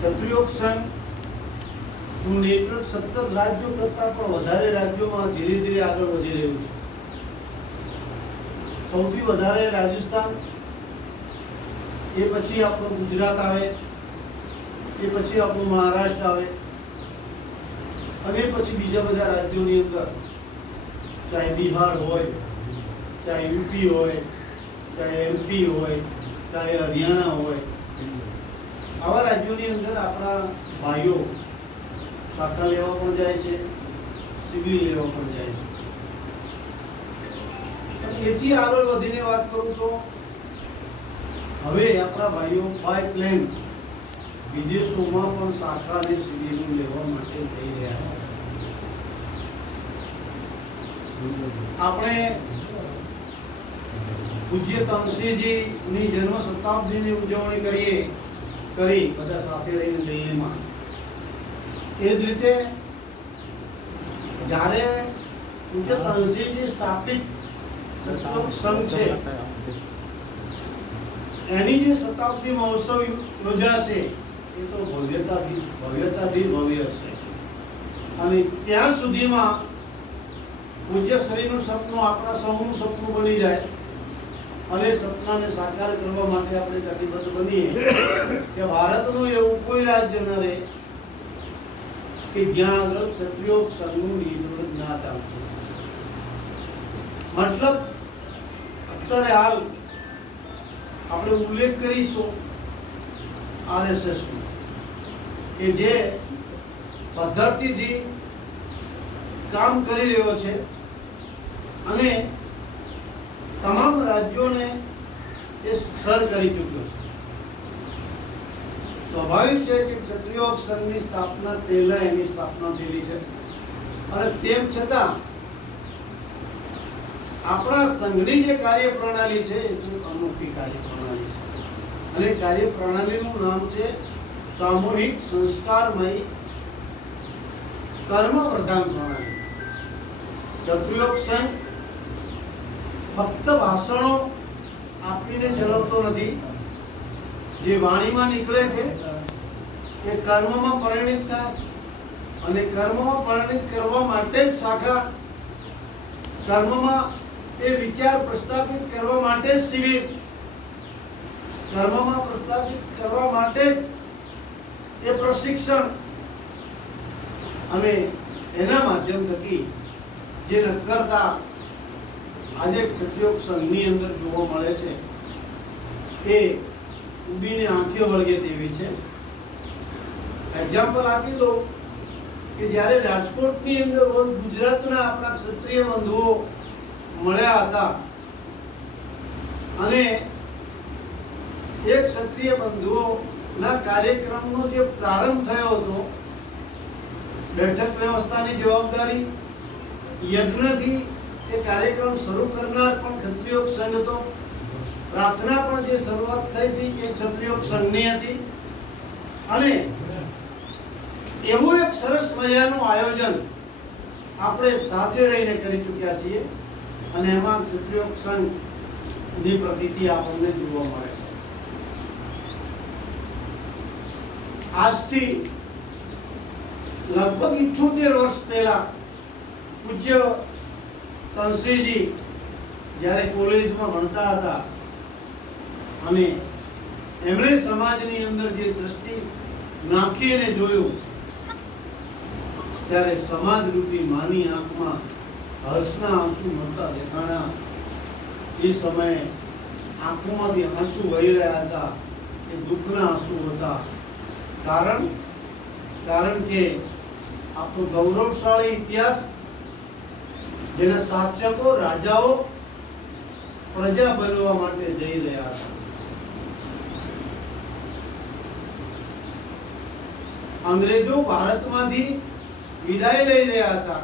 ક્ષત્રિયોગ સંઘનું network સતત રાજ્યો કરતાં પણ વધારે રાજ્યોમાં ધીરે ધીરે આગળ વધી રહ્યું છે. સૌથી વધારે રાજસ્થાન, એ પછી આપણું ગુજરાત આવે, એ પછી આપણું મહારાષ્ટ્ર આવે, અને પછી બીજા બધા રાજ્યોની અંદર, ચાહે બિહાર હોય, ચાહે યુપી હોય, ચાહે એમપી હોય, ચાહે હરિયાણા હોય, આવા રાજ્યોની અંદર આપણા ભાઈઓ શાખા લેવા પણ જાય છે, સિવિલ લેવા પણ જાય છે. એથી આગળ વધીને વાત કરું તો હવે આપણા ભાઈઓ બાય પ્લેન વિદેશોમાં પણ શાખા અને સિવિલ લેવા માટે જઈ રહ્યા છે. આપણે પૂજ્ય તનસિંહજીની જન્મ શતાબ્દીની ઉજવણી કરી બધા સાથે રહીને દિલ્હીમાં. એ જ રીતે જ્યારે પૂજ્ય તનસિંહજી સ્થાપિત ક્ષત્રિયોગ સંઘ છે એની જે શતાબ્દી મહોત્સવ યોજાશે એ તો ભવ્યતાથી ભવ્ય છે. અને ત્યાં સુધીમાં પૂજ્ય શ્રીનું સપનું આપણા સૌનું સપનું બની જાય અને સપનાને સાકાર કરવા માટે આપણે કટિબદ્ધ બનીએ કે ભારતનું એવું કોઈ રાજ્ય ન રહે કે જ્યાં આગળ ક્ષત્રિયોગ સંઘનું નેતૃત્વ ના ચાલતું. મતલબ અત્યારે હાલ આપણે ઉલ્લેખ કરીશું RSS કે જે પદ્ધતિથી કામ કરી રહ્યો છે અને તમામ રાજ્યોને એ સર કરી ચૂક્યો છે. સ્વાભાવિક છે કે ક્ષત્રિયોગ સંઘની સ્થાપના પહેલા એની સ્થાપના થયેલી છે અને તેમ છતાં આપણા સંઘની જે કાર્યપ્રણાલી છે એ ખૂબ અનોખી કાર્યપ્રણાલી છે અને કાર્યપ્રણાલીનું નામ છે સામૂહિક સંસ્કારમય કર્મ પ્રધાન પ્રણાલી. ક્ષત્રિયોગ સંઘ ફક્ત ભાષણો આપીને ચલાવતો નથી. જે વાણીમાં નીકળે છે એ કર્મમાં પરિણિત થાય અને કર્મમાં પરિણિત કરવા માટે જ શાખા, કર્મમાં એ વિચાર પ્રસ્થાપિત કરવા માટે જ શિબિર, કર્મમાં પ્રસ્થાપિત કરવા માટે એ પ્રશિક્ષણ અને એના માધ્યમ થકી જે નક્કરતા આજે ક્ષત્રિયોગ સંઘની અંદર જોવા મળે છે એ ઉડીને આંખે વળગે તેવી છે. એક્ઝામ્પલ આપી દો કે જ્યારે રાજકોટની અંદર ગુજરાતના આપણા ક્ષત્રિય બંધુઓ મળ્યા હતા અને એ ક્ષત્રિય બંધુઓના કાર્યક્રમનો જે પ્રારંભ થયો હતો, બેઠક વ્યવસ્થાની જવાબદારી, યજ્ઞથી એ કાર્યક્રમ શરૂ કરનાર પણ ક્ષત્રિયોગ સંઘ હતો. પ્રાર્થના પણ જે શરૂઆત થઈ હતી એ ક્ષત્રિયોગ સંઘની હતી અને એવું એક સરસ મજાનું આયોજન આપણે સાથે રહીને કરી ચૂક્યા છીએ અને એમાં ક્ષત્રિયોગ સંઘની પ્રતીતિ આપણને જોવા મળે છે. આજથી લગભગ 78 વર્ષ પહેલા પૂજ્ય તનસિંહજી જ્યારે કોલેજમાં ભણતા હતા અને એમણે સમાજની અંદર જે દ્રષ્ટિ નાખી અને જોયું ત્યારે સમાજ રૂપી માની આંખમાં હર્ષના આંસુ મળતા દેખાણા. એ સમયે આંખોમાંથી આંસુ વહી રહ્યા હતા, એ દુઃખના આંસુ હતા. કારણ કે આપણો ગૌરવશાળી ઇતિહાસ, જેના શાસકો રાજાઓ પ્રજા બનવા માટે જઈ રહ્યા હતા. અંગ્રેજો ભારતમાંથી વિદાય લઈ રહ્યા હતા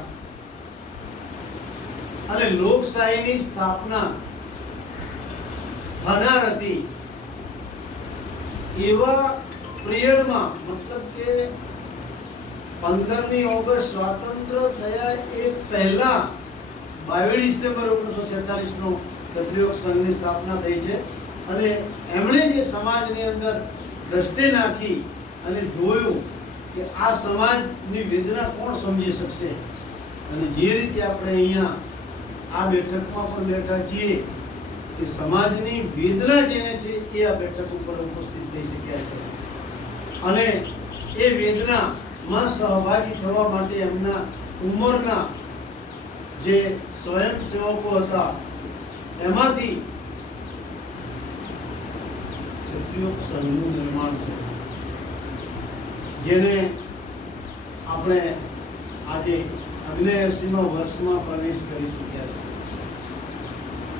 અને લોકશાહીની સ્થાપના થનાર હતી. એવા પિરિયડમાં, મતલબ કે 15મી ઓગસ્ટ સ્વાતંત્ર્ય થયા એ પહેલા 22 ડિસેમ્બર 1946 નો ક્ષત્રિયોગ સંઘની સ્થાપના થઈ છે અને એમણે જે સમાજની અંદર દ્રષ્ટિ નાખી અને જોયું કે આ સમાજની વેદના કોણ સમજી શકશે, અને જે રીતે આપણે અહીંયા આ બેઠકમાં પણ બેઠા છીએ કે સમાજની વેદના જેને છે એ આ બેઠક ઉપર ઉપસ્થિત થઈ શક્યા છે, અને એ વેદનામાં સહભાગી થવા માટે એમના ઉંમરના જે સ્વયંસેવકો હતા એમાંથી ક્ષત્રિય સંઘનું નિર્માણ થયું, જેને આપણે આજે 79મા વર્ષમાં પ્રવેશ કરી ચૂક્યા છે.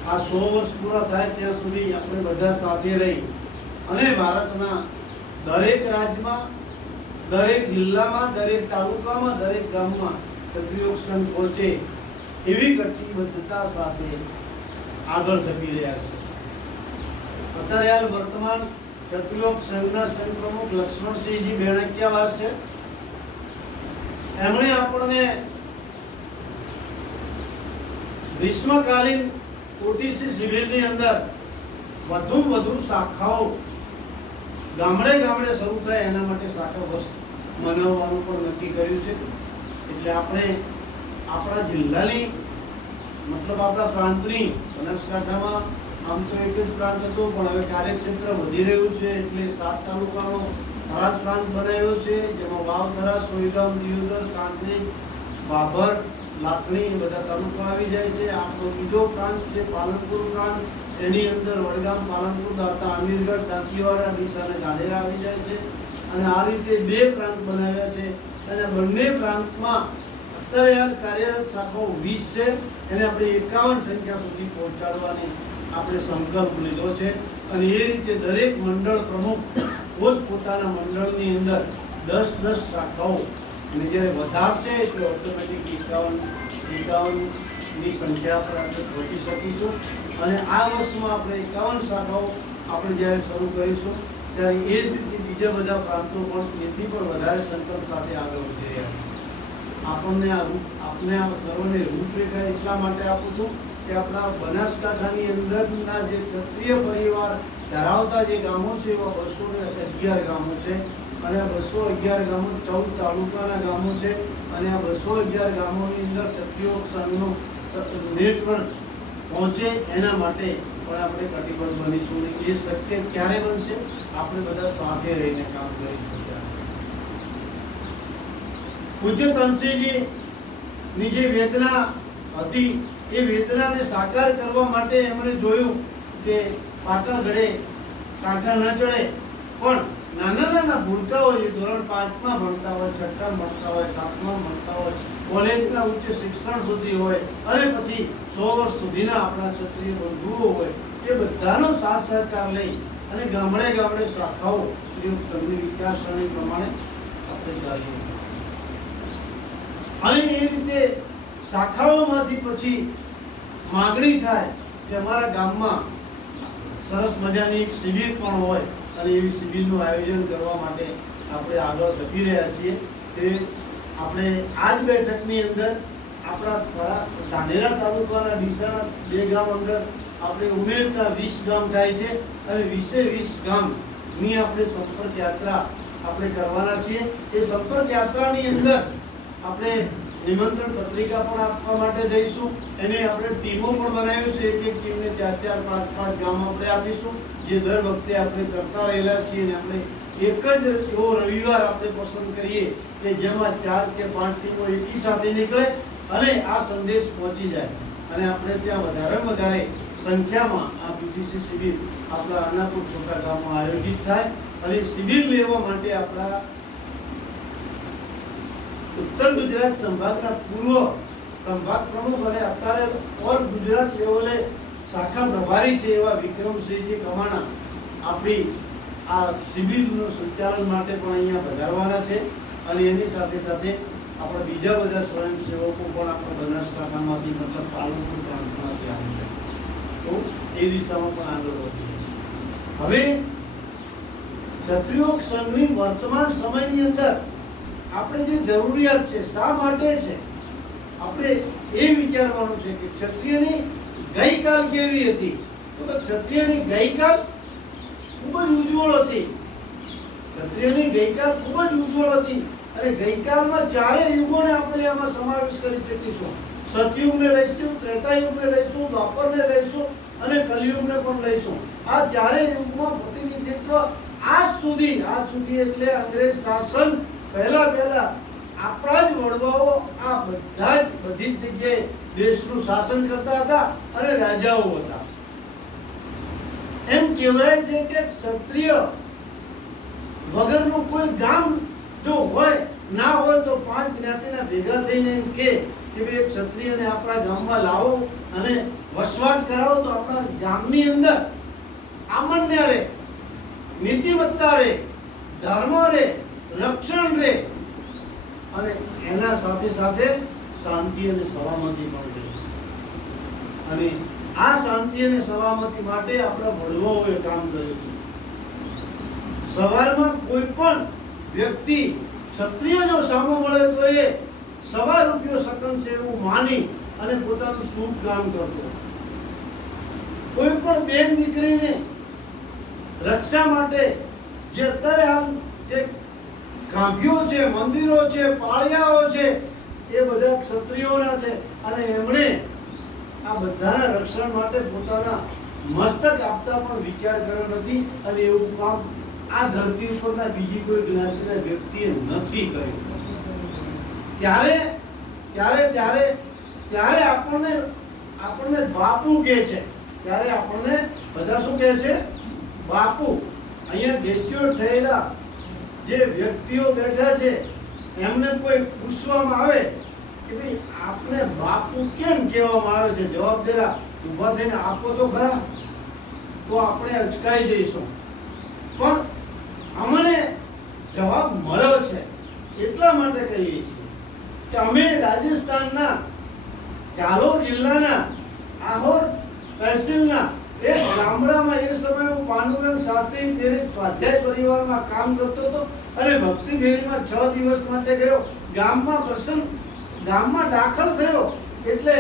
આ 100 વર્ષ પૂરા થાય ત્યાં સુધી આપણે બધા સાથે રહી અને ભારતના દરેક રાજ્યમાં, દરેક જિલ્લામાં, દરેક તાલુકામાં, દરેક ગામમાં ક્ષત્રિય સંઘ પહોંચે એવી કટિબદ્ધતા સાથે આગળ ધપી રહ્યા છે. અત્યારે હાલ વર્તમાન ક્ષત્રિય સંઘના સંઘ પ્રમુખ લક્ષ્મણસિંહજી બેણકિયાવાસ છે. એમણે આપણને ગ્રીષ્મકાલીન ઓટીસી શિબિરની અંદર વધુ શાખાઓ ગામડે ગામડે શરૂ થાય એના માટે શાખા વર્ષ મનાવવાનું પણ નક્કી કર્યું છે. એટલે આપણે આપણા જિલ્લાની મતલબ આપણા પ્રાંતની બનાસકાંઠામાં આમ તો એક જ પ્રાંત હતો, પણ હવે કાર્યક્ષેત્ર વધી રહ્યું છે એટલે 7 તાલુકાનો થરાદ પ્રાંત બનાવ્યો છે, જેમાં વાવ, થરાદ, સોયગામ, દિયોદર, કાંકરેજ, બાબર, લાખણી એ બધા તાલુકા આવી જાય છે. આપણો બીજો પ્રાંત છે પાલનપુર પ્રાંત, એની અંદર વડગામ, પાલનપુર, દાતા, અમીરગઢ, દાંતીવાડા, ડીસા અને ગાંધેરા આવી જાય છે. અને આ રીતે 2 પ્રાંત બનાવ્યા છે, અને બંને પ્રાંતમાં અત્યારે હાલ કાર્યરત શાખાઓ 20 છે. એને આપણે 51 સંખ્યા સુધી પહોંચાડવાની આપણે સંકલ્પ લીધો છે, અને એ રીતે દરેક મંડળ પ્રમુખ પોતપોતાના મંડળની અંદર 10-10 શાખાઓ, અને જ્યારે વધારશે એટલે ઓટોમેટિક 51ની સંખ્યા પર આપણે પહોંચી શકીશું. અને આ વર્ષમાં આપણે 51 શાખાઓ આપણે જ્યારે શરૂ કરીશું ત્યારે એ જ રીતે બીજા બધા પ્રાંતો પણ એથી પણ વધારે સંકલ્પ સાથે આગળ વધી રહ્યા છે. આપને આ સર્વને રૂપરેખા એટલા માટે આપું છું કે આપણા બનાસકાંઠાની અંદરના જે ક્ષત્રિય પરિવાર ધરાવતા જે ગામો છે એવા 211 ગામો છે, અને આ 211 ગામો 14 તાલુકાના ગામો છે, અને આ 211 ગામોની અંદર ક્ષત્રિય સંઘનું નેટવર્ક પહોંચે એના માટે પણ આપણે કટિબદ્ધ બનીશું. એ શક્ય ક્યારે બનશે? આપણે બધા સાથે રહીને કામ કરીશું. પૂજ્ય તનસિંહજીની જે વેદના હતી એ વેદનાને સાકાર કરવા માટે એમણે જોયું કે પાટા ઘડે કાંઠા ન ચડે, પણ નાના ભૂલકાઓ જે ધોરણ 5માં ભણતા હોય, 6માં ભણતા હોય, 7માં ભણતા હોય, કોલેજના ઉચ્ચ શિક્ષણ સુધી હોય, અને પછી 100 વર્ષ સુધીના આપણા ક્ષત્રિય બંધુઓ હોય, એ બધાનો સાથ સહકાર લઈ અને ગામડે ગામડે શાખાઓ સંઘની વિચારસરણી પ્રમાણે આપણે જઈએ. અને એ રીતે શાખાઓમાંથી પછી માગણી થાય કે અમારા ગામમાં સરસ મજાની એક શિબિર પણ હોય, અને એવી શિબિરનું આયોજન કરવા માટે આપણે આગળ ધપી રહ્યા છીએ. તે આપણે આ જ બેઠકની અંદર આપણા ધાનેરા તાલુકાના ડીસાના 2 ગામ અંદર આપણે ઉમેરતા 20 ગામ થાય છે, અને 20 ગામની આપણે સંપર્ક યાત્રા આપણે કરવાના છીએ. એ સંપર્ક યાત્રાની અંદર આપણે નિમંત્રણ પત્રિકા પણ આપવા માટે જઈશું. એને આપણે ટીમો પણ બનાવીશું, એક ટીમને 4-4, 5-5 ગામ આપણે આપીશું, જે દર વખતે આપણે કરતા રહેલા છીએ. અને આપણે એક જ એવો રવિવાર આપણે પસંદ કરીએ કે જેમાં 4 કે 5 ટીમો એકી સાથે નીકળે અને આ સંદેશ પહોંચી જાય, અને આપણે ત્યાં વધારેમાં વધારે સંખ્યામાં આ પીટીસી શિબિર આપણા અનાપુર છોટા ગામમાં આયોજિત થાય. અને શિબિર લેવા માટે આપણા ઉત્તર ગુજરાત સંભાગના પૂર્વ સંભાગ પ્રમુખ અને અત્યારે ઓલ ગુજરાત લેવલે શાખા પ્રભારી છે એવા વિક્રમસિંહજી કમાણા આપણી આ શિબિરનું સંચાલન માટે પણ અહીંયા વધારવાના છે. અને એની સાથે સાથે આપણા બીજા બધા સ્વયંસેવકો પણ આપણા બનાસકાંઠામાંથી મતલબ પાલનપુર પ્રાંતમાંથી આવશે, તો એ દિશામાં પણ આગળ વધીએ. હવે ક્ષત્રિય સંઘની વર્તમાન સમયની અંદર આપણે જે જરૂરિયાત છે શા માટે છે, આપણે એ વિચારવાનું છે કે ક્ષત્રિયની ગઈકાલ કેવી હતી. તો ક્ષત્રિયની ગઈકાલ ખૂબ જ ઉજ્જવળ હતી. ક્ષત્રિયની ગઈકાલ ખૂબ જ ઉજ્જવળ હતી અને ગઈકાલમાં ચારે યુગોને આપણે એમાં સમાવેશ કરી શકીશું. સતયુગને લઈશું, ત્રેતાયુગને લઈશું, દ્વાપરને લઈશું અને કલિયુગને પણ લઈશું. આ ચારે યુગમાં પ્રતિનિધિત્વ આજ સુધી એટલે અંગ્રેજ શાસન પહેલા આપણા જ વડવાઓ આ બધી જ જગ્યાએ દેશનું શાસન કરતા હતા અને રાજાઓ હતા. એમ કહેવાય છે કે ક્ષત્રિય વગરનું કોઈ ગામ જો હોય ના હોય તો 5 જ્ઞાતિના ભેગા થઈને એમ કે ભાઈ ક્ષત્રિયને આપણા ગામમાં લાવો અને વસવાટ કરાવો તો આપણા ગામની અંદર આમન્ય રહે, નીતિમત્તા રહે, ધર્મ રહે, રક્ષણ રહે અને એના સાથે સાથે શાંતિ અને સલામતી પણ રહે. અને આ શાંતિ અને સલામતી માટે આપણા વડવાઓએ કામ કર્યું છે. સવારમાં કોઈ પણ વ્યક્તિ ક્ષત્રિય જો સામો મળે તો એ ₹1 સેકન્ડ છે એવું માની અને પોતાનું શુભ કામ કરતો. કોઈ પણ બેન દીકરીને રક્ષા માટે જે અત્યારે હાલ જે ગાંભીઓ છે, મંદિરો છે, પાળિયાઓ છે એ બધા ક્ષત્રિયોના છે અને એમણે આ બધાના રક્ષણ માટે પોતાના મસ્તક આપતા પણ વિચાર કર્યો નથી અને એવું કામ આ ધરતી ઉપરના બીજી કોઈ જ્ઞાતિના વ્યક્તિએ નથી કર્યું. ત્યારે આપણને બાપુ કહે છે. ત્યારે આપણને બધા શું કહે છે? બાપુ. અહીંયા ગ્રેજ્યુએટ થયેલા જે વ્યક્તિઓ બેઠા છે એમને કોઈ પૂછવામાં આવે કે ભાઈ આપને બાપુ કેમ કહેવામાં આવે છે, જવાબ જરા ઊભા થઈને આપો તો ખરા, તો આપણે અચકાઈ જઈશું. પણ અમને જવાબ મળ્યો છે એટલા માટે કહીએ છીએ કે અમે રાજસ્થાનના જાલોર જિલ્લાના આહોર તહેસીલના એક ગામડામાં એ સમયે હું પાંડુરંગ શાસ્ત્રી ફેરી સ્વાધ્યાય પરિવારમાં કામ કરતો હતો અને ભક્તિ ફેરીમાં 6 દિવસ માટે ગયો. ગામમાં દાખલ થયો એટલે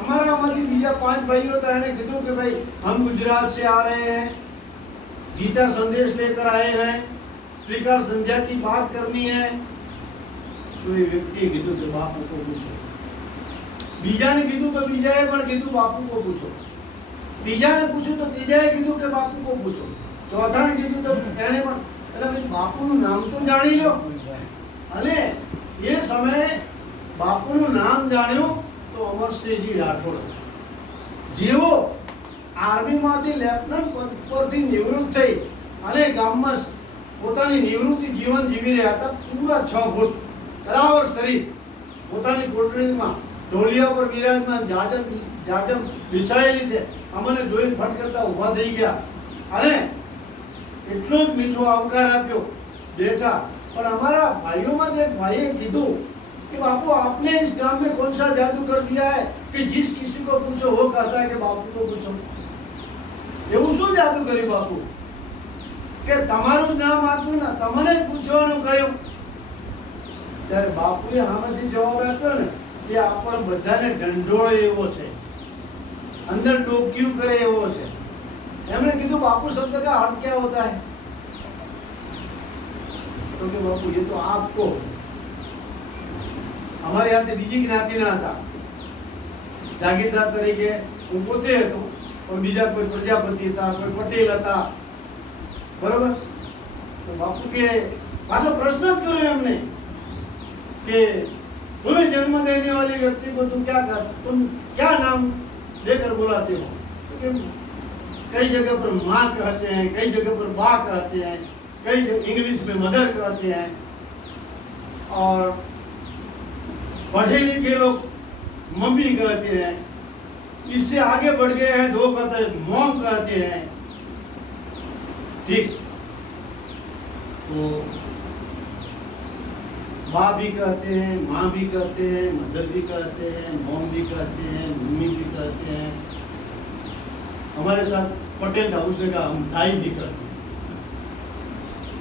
અમારામાંથી બીજા 5 ભાઈઓ હતા. એને કીધું કે ભાઈ હમ गुजरात से आ रहे हैं, गीता संदेश लेकर आए हैं, त्रिकाल संध्या की बात करनी है. तो એ વ્યક્તિએ કીધું કે બાપુ को पूछो. બીજાને કીધું તો બીજાએ પણ કીધું બાપુ को पूछो. ત્રીજાને પૂછ્યું તો ત્રીજાએ કીધું કે બાપુ को पूछो. ચોથાને કીધું તો એને પણ એટલે બાપુનું નામ તો જાણી લો. અને એ સમયે બાપુનું નામ જાણ્યું તો અમરસિંહજી રાઠોડ. જેવો આર્મીમાંથી લેફ્ટનન્ટ પદ પરથી નિવૃત્ત થઈ અને ગામમાં પોતાની નિવૃત્તિ જીવન જીવી રહ્યા હતા. પૂરા 6 ફૂટ બરાબર શરીર, પોતાની કોટડીમાં ઢોલિયા પર બિરાજમાન, જાજમ બિછાયેલી છે. અમને જોઈને ફટ કરતા ઊભા થઈ ગયા અને એટલો જ મીઠો આવકાર આપ્યો, બેઠા. પણ અમારા ભાઈઓમાં એક ભાઈએ કીધું कि बापू आपने इस गांव में कौन सा जादू कर दिया है कि जिस किसी को पूछो वो कहता है कि बापू को पूछो. એવું શું જાદુ કર્યું બાપુ કે તમારું નામ આપ્યું ને તમને જ પૂછવાનું કહ્યું? ત્યારે બાપુએ સામેથી જવાબ આપ્યો ને એ આપણે બધાને ઢંઢોળે એવો છે, અંદર ડોક્યું કરે એવો છે. એમણે કીધું બાપू शब्द का अर्थ क्या होता है? तो कि बापू ये तो आपको અમારે હાથે બીજી જ્ઞાતિના હતા, જાગીરદાર તરીકે હું પોતે હતો પણ બીજા કોઈ પ્રજાપતિ હતા, કોઈ પટેલ હતા, બરોબર. તો બાપુ કે પાછો પ્રશ્ન જ કર્યો એમને કે तुम्हें जन्म देने वाली व्यक्ति को तुम क्या नाम देकर बुलाते हो? तो कई जगह पर माँ कहते हैं, कई जगह पर बा कहते हैं, कई इंग्लिश में मदर कहते हैं और पढ़े लिखे लोग मम्मी कहते हैं. इससे आगे बढ़ गए हैं तो कहते हैं मॉम कहते हैं. ठीक, तो माँ भी कहते हैं, माँ भी कहते हैं, मदर भी कहते हैं, मॉम भी कहते हैं, मम्मी भी कहते हैं. हमारे साथ पटेल था, उसने कहा हम दाई भी कहते हैं.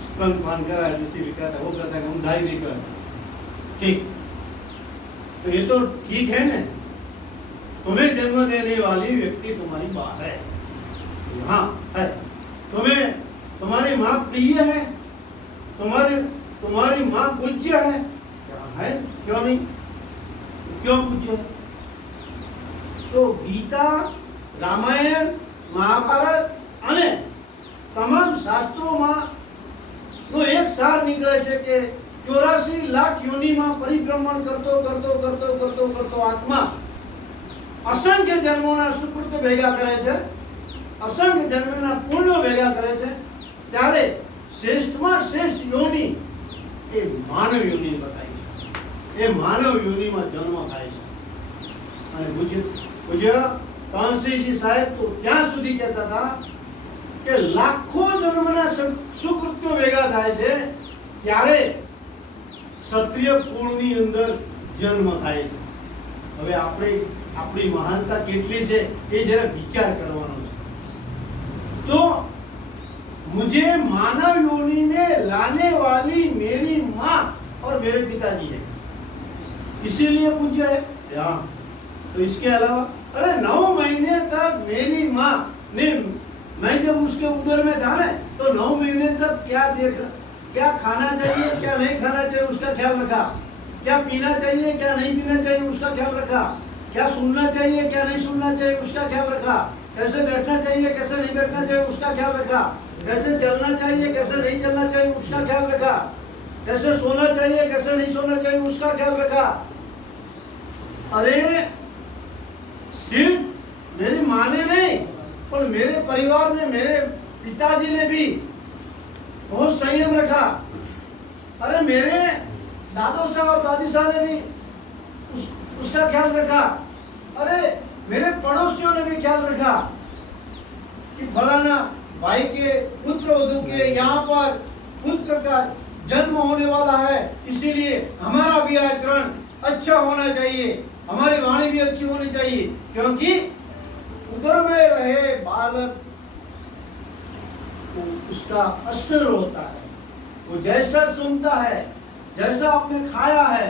स्तन पान करा जैसे भी कहता है वो कहता है हम दाई भी कहते हैं. ठीक, तो ये तो ठीक है ना. तुम्हें जन्म देने वाली व्यक्ति तुम्हारी माँ है, हाँ है. तुम्हें तुम्हारी माँ प्रिय है, तुम्हारी माँ पूज्य है क्या? है, क्यों नहीं? क्यों पूज्य है? तो गीता, रामायण, महाभारत અને તમામ શાસ્ત્રોમાં નો એક સાર નીકળે છે કે 84 લાખ યોનિમાં પરિભ્રમણ કરતો કરતો કરતો કરતો કરતો આત્મા અસંખ્ય જન્મોના સુકૃત્ય ભેગા કરે છે, અસંખ્ય જન્મોના પુણ્યો ભેગા કરે છે, ત્યારે શ્રેષ્ઠમાં શ્રેષ્ઠ યોનિ એ માનવ યોનિ બતાવી છે। એ માનવ યોનિમાં જન્મ થાય છે। અને પૂજ્ય કાનસીજી સાહેબ તો ત્યાં સુધી કહેતા હતા કે લાખો જન્મના સુકૃત્યો ભેગા થાય છે ત્યારે ક્ષત્રિય કુળની અંદર જન્મ થાય છે। હવે આપણી મહાનતા કેટલી છે એ જરા વિચાર કરવાનો છે। તો मुझे मानव योनि में लाने वाली मेरी माँ और मेरे पिताजी है, इसीलिए पूज्य है। हाँ, तो इसके अलावा अरे 9 महीने तक मेरी माँ ने, मैं जब उसके उदर में था ना, तो 9 महीने तक क्या खाना चाहिए क्या नहीं खाना चाहिए उसका ख्याल रखा, क्या पीना चाहिए क्या नहीं पीना चाहिए उसका ख्याल रखा, क्या सुनना चाहिए क्या नहीं सुनना चाहिए उसका ख्याल रखा, कैसे बैठना चाहिए कैसे नहीं बैठना चाहिए उसका ख्याल रखा, कैसे चलना चाहिए कैसे नहीं चलना चाहिए उसका ख्याल रखा, कैसे सोना चाहिए कैसे नहीं सोना चाहिए उसका ख्याल रखा। अरे सिर्फ मेरी माँ ने नहीं पर मेरे परिवार में मेरे पिताजी ने भी बहुत संयम रखा। अरे मेरे दादो साहब और दादी साहब ने भी उसका ख्याल रखा। अरे मेरे पड़ोसियों ने भी ख्याल रखा कि फलाना भाई के पुत्र वधू के यहाँ पर पुत्र का जन्म होने वाला है, इसीलिए हमारा भी आचरण अच्छा होना चाहिए, हमारी वाणी भी अच्छी होनी चाहिए, क्योंकि उधर में रहे बालक तो उसका असर होता है, वो जैसा सुनता है जैसा आपने खाया है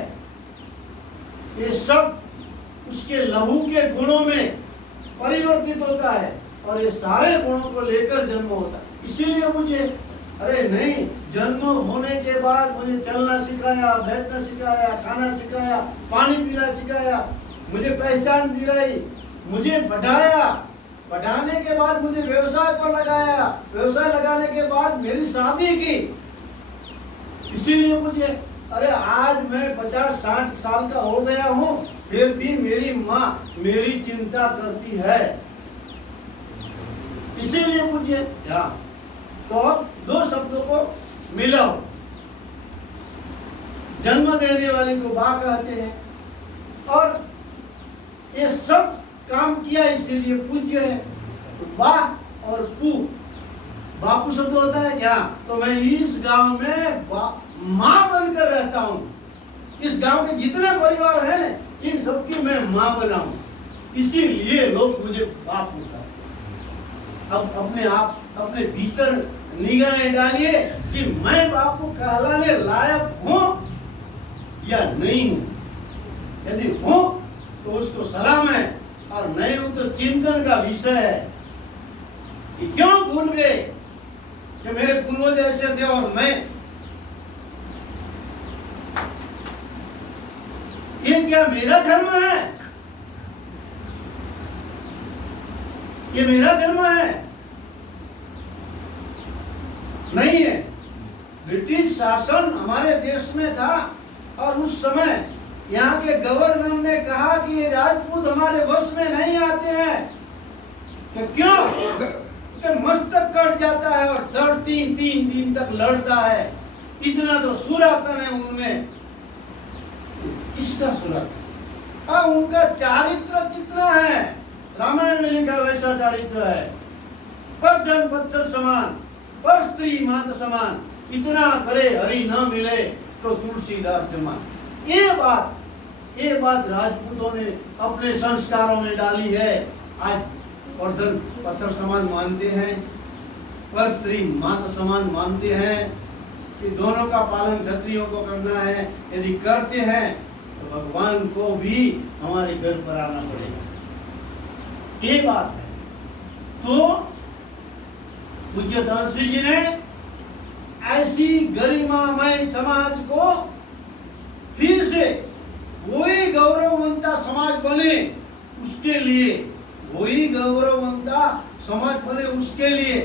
ये सब उसके लहू के गुणों में परिवर्तित होता है और ये सारे गुणों को लेकर जन्म होता है। इसीलिए मुझे अरे नहीं, जन्म होने के बाद मुझे चलना सिखाया, बैठना सिखाया, खाना सिखाया, पानी पीना सिखाया, मुझे पहचान दिलाई, मुझे बढ़ाया, बढ़ाने के बाद मुझे व्यवसाय पर लगाया, व्यवसाय लगाने के बाद मेरी शादी की। इसीलिए मुझे अरे आज मैं 50-60 साल का हो गया हूँ फिर भी मेरी माँ मेरी चिंता करती है, इसीलिए मुझे यहाँ। तो अब 2 शब्दों को मिलाओ, जन्म देने वाले को बा कहते हैं और ये सब काम किया इसीलिए पूज्य है। तो बा और पू, बापू शब्द होता है क्या? तो मैं इस गांव में माँ बनकर रहता हूँ, इस गांव के जितने परिवार हैं ना इन सबकी मैं माँ बनाऊं, इसीलिए लोग मुझे बापू कहते हैं। अब अपने भीतर निगाहें डालिए कि मैं बापू कहलाने लायक हूँ या नहीं हूँ। यदि हूँ तो उसको सलाम है और नहीं हूँ तो चिंतन का विषय है कि क्यों भूल गए कि मेरे पूर्वज ऐसे थे और मैं। ये क्या मेरा धर्म है? ये मेरा धर्म है? नहीं है। ब्रिटिश शासन हमारे देश में था और उस समय यहाँ के गवर्नर ने कहा कि ये राजपूत हमारे वश में नहीं आते हैं। कि क्यों? कि मस्तक कट जाता है और दर्द 3 दिन तक लड़ता है, इतना तो सुरातन है उनमें। किसका सुरातन? हाँ, उनका चारित्र कितना है? रामायण में लिखा वैसा चारित्र है, पर जन पत्थर समान, पर स्त्री मात समान, इतना करे हरि न मिले तो तुलसीदास जमान। ये बात राजपूतों ने अपने संस्कारों में डाली है। आज वर्धन पत्थर समान मानते हैं, पर स्त्री मात समान मानते हैं कि दोनों का पालन क्षत्रियों को करना है। यदि करते हैं तो भगवान को भी हमारे घर पर आना पड़ेगा। ये बात है। तो पूज्य दासी जी ने ऐसी गरिमामय समाज को फिर से वही गौरववंता समाज बने, उसके लिए, वही गौरववंता समाज बने उसके लिए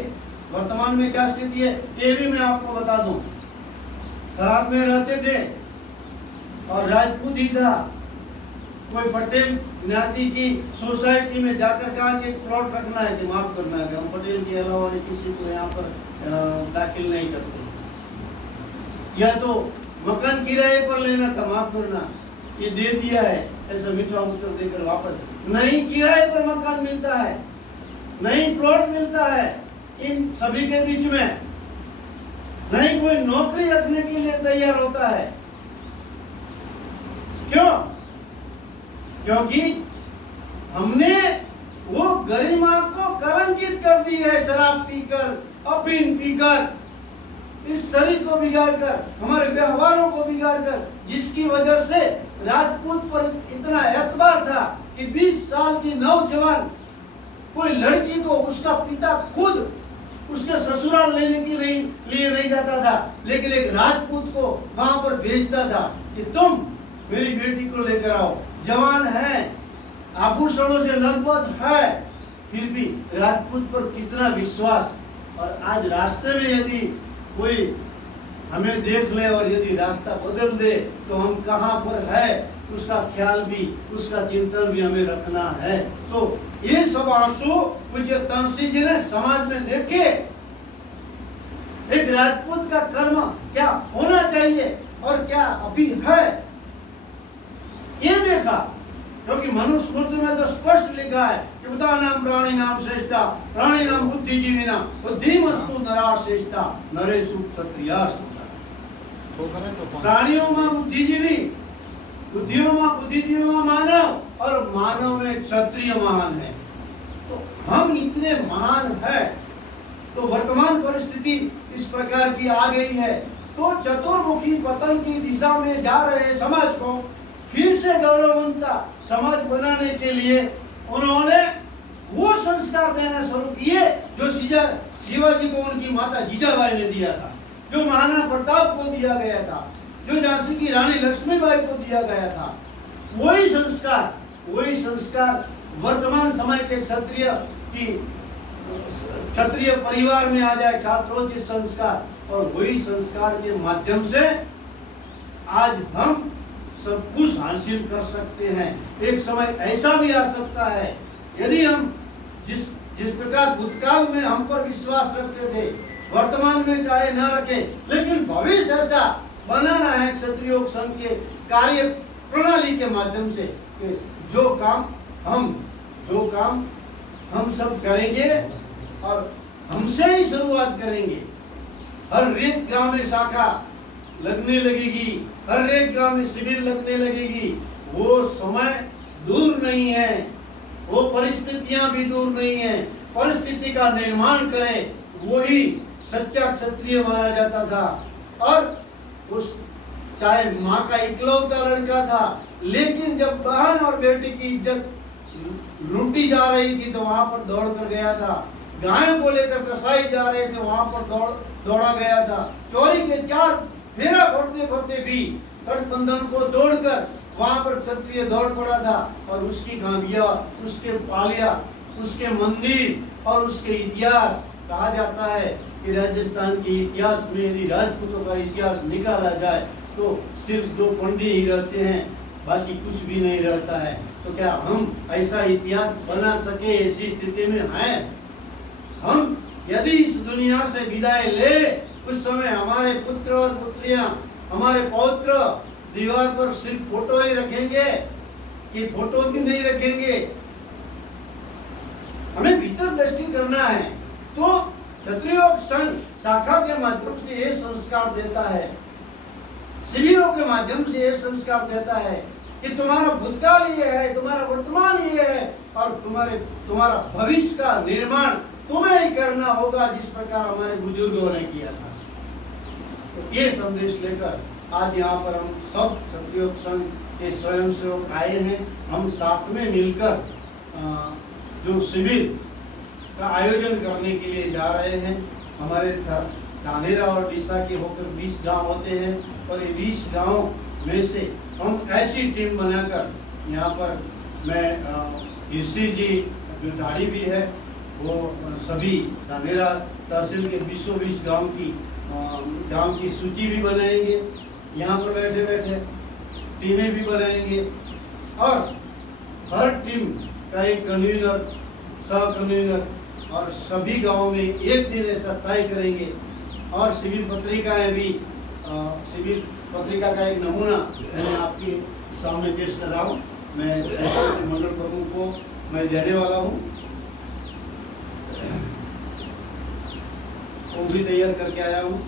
वर्तमान में क्या स्थिति है ये भी मैं आपको बता दूं। थराद में रहते थे और राजपूत ही था, कोई पटेल ज्ञाति की सोसाइटी में जाकर कहा कि प्लॉट रखना है कि माफ करना है कि हम पटेल के अलावा किसी को यहाँ पर दाखिल नहीं करते, या तो मकान किराए पर लेना था, माफ करना ये दे दिया है, ऐसा मीठा उत्तर देकर वापस। नहीं किराए पर मकान मिलता है, नहीं प्लॉट मिलता है इन सभी के बीच में, नहीं कोई नौकरी रखने के लिए तैयार होता है। क्यों? क्योंकि हमने वो गरिमा को कलंकित कर दी है, शराब पीकर, अफीम पीकर, इस शरीर को बिगाड़कर, हमारे व्यवहारों को बिगाड़कर, जिसकी वजह से राजपूत पर इतना एतबार था कि 20 साल की नौजवान कोई लड़की को उसका पिता खुद उसके ससुराल लेने के लिए नहीं जाता था, लेकिन एक राजपूत को वहां पर भेजता था कि तुम मेरी बेटी को लेकर आओ, जवान है, आभूषणों से लगभग है, फिर भी राजपूत पर कितना विश्वास। और आज रास्ते में यदि कोई हमें देख ले और यदि रास्ता बदल दे तो हम कहाँ पर है उसका ख्याल भी, उसका चिंतन भी हमें रखना है। तो ये सब आंसू मुझे तानसेन जी ने समाज में देखे, एक राजपूत का कर्म क्या होना चाहिए और क्या अभी है ये देखा। क्योंकि मनुस्मृति में तो स्पष्ट लिखा है कि बुद्धानाम प्राणिनाम श्रेष्ठा, प्राणिनाम बुद्धिजीविनाम बुद्धिमस्तु नरा श्रेष्ठा, नरेषु क्षत्रियाः। प्राणियों में बुद्धिजीवी, बुद्धियों में बुद्धिजीवी में मानव और मानव में क्षत्रिय महान है। तो हम इतने महान है, तो वर्तमान परिस्थिति इस प्रकार की आ गई है, तो चतुर्मुखी पतन की दिशा में जा रहे समाज को फिर से गौरववंता समाज बनाने के लिए उन्होंने वो संस्कार देना शुरू किए जो शिवाजी को उनकी माता जीजाबाई ने दिया था, जो महाराणा प्रताप को दिया गया था, जो झांसी की रानी लक्ष्मीबाई को दिया गया था। वही संस्कार वर्तमान समय के क्षत्रिय परिवार में आ जाए, छात्रोचित संस्कार, और वही संस्कार के माध्यम से आज हम सब कुछ हासिल कर सकते हैं। एक समय ऐसा भी आ सकता है यदि हम जिस प्रकार भूतकाल में हम पर विश्वास रखते थे, वर्तमान में चाहे न रखे, लेकिन भविष्य ऐसा बनाना है क्षत्रिय संघ के कार्य प्रणाली के माध्यम से कि जो काम हम सब करेंगे और हमसे ही शुरुआत करेंगे। हर एक गांव में शाखा लगने लगेगी, हर एक गांव में शिविर लगने लगेगी। वो समय दूर नहीं है, वो परिस्थितियां भी दूर नहीं है। परिस्थिति का निर्माण करें, वही सच्चा क्षत्रिय माना जाता था। और उस चाहे माँ का इकलौता लड़का था, लेकिन जब बहन और बेटी की इज्जत लूटी जा रही थी तो वहां पर दौड़ कर गया था। गायों को लेकर कसाई जा रहे थे, वहां पर दौड़ा गया था। चोरी के 4 फेरा भरते भी गठबंधन को तोड़कर वहां पर क्षत्रिय दौड़ पड़ा था। और उसकी गांविया, उसके पालिया, उसके मंदिर और उसके इतिहास, कहा जाता है कि राजस्थान के इतिहास में यदि राजपूतों का इतिहास निकाला जाए तो सिर्फ 2 पंडित ही रहते हैं, बाकी कुछ भी नहीं रहता है। तो क्या हम ऐसा इतिहास बना सके? ऐसी स्थिति में हैं हम। यदि इस दुनिया से विदाई ले, उस समय हमारे पुत्र और पुत्रियां, हमारे पौत्र दीवार पर सिर्फ फोटो ही रखेंगे कि फोटो भी नहीं रखेंगे? हमें भीतर दृष्टि करना है। तो क्षत्रिय संघ शाखा के माध्यम से ये संस्कार देता है, शिविरों के माध्यम से ये संस्कार देता है कि तुम्हारा भूतकाल ये है, तुम्हारा वर्तमान ये है, और तुम्हारा भविष्य का निर्माण तुम्हें ही करना होगा, जिस प्रकार हमारे बुजुर्गों ने किया था। तो ये संदेश लेकर आज यहाँ पर हम सब क्षत्रिय संघ के स्वयंसेवक आए हैं। हम साथ में मिलकर जो शिविर का आयोजन करने के लिए जा रहे हैं। हमारे धानेरा और डीसा के होकर 20 गांव होते हैं और ये 20 गांव में से हम ऐसी टीम बनाकर यहाँ पर मैं ऋषि जी जो झाड़ी भी है वो सभी धानेरा तहसील के 20 गांव की सूची भी बनाएंगे, यहाँ पर बैठे बैठे टीमें भी बनाएंगे और हर टीम का एक कन्वीनर, सह कन्वीनर और सभी गांवों में एक दिन ऐसा तय करेंगे और सिविल पत्रिकाएं भी सिविल पत्रिका का एक नमूना मैं आपके सामने पेश कर रहा हूँ। मैं मंडल प्रमुख को मैं देने वाला हूँ, वो भी तैयार करके आया हूँ।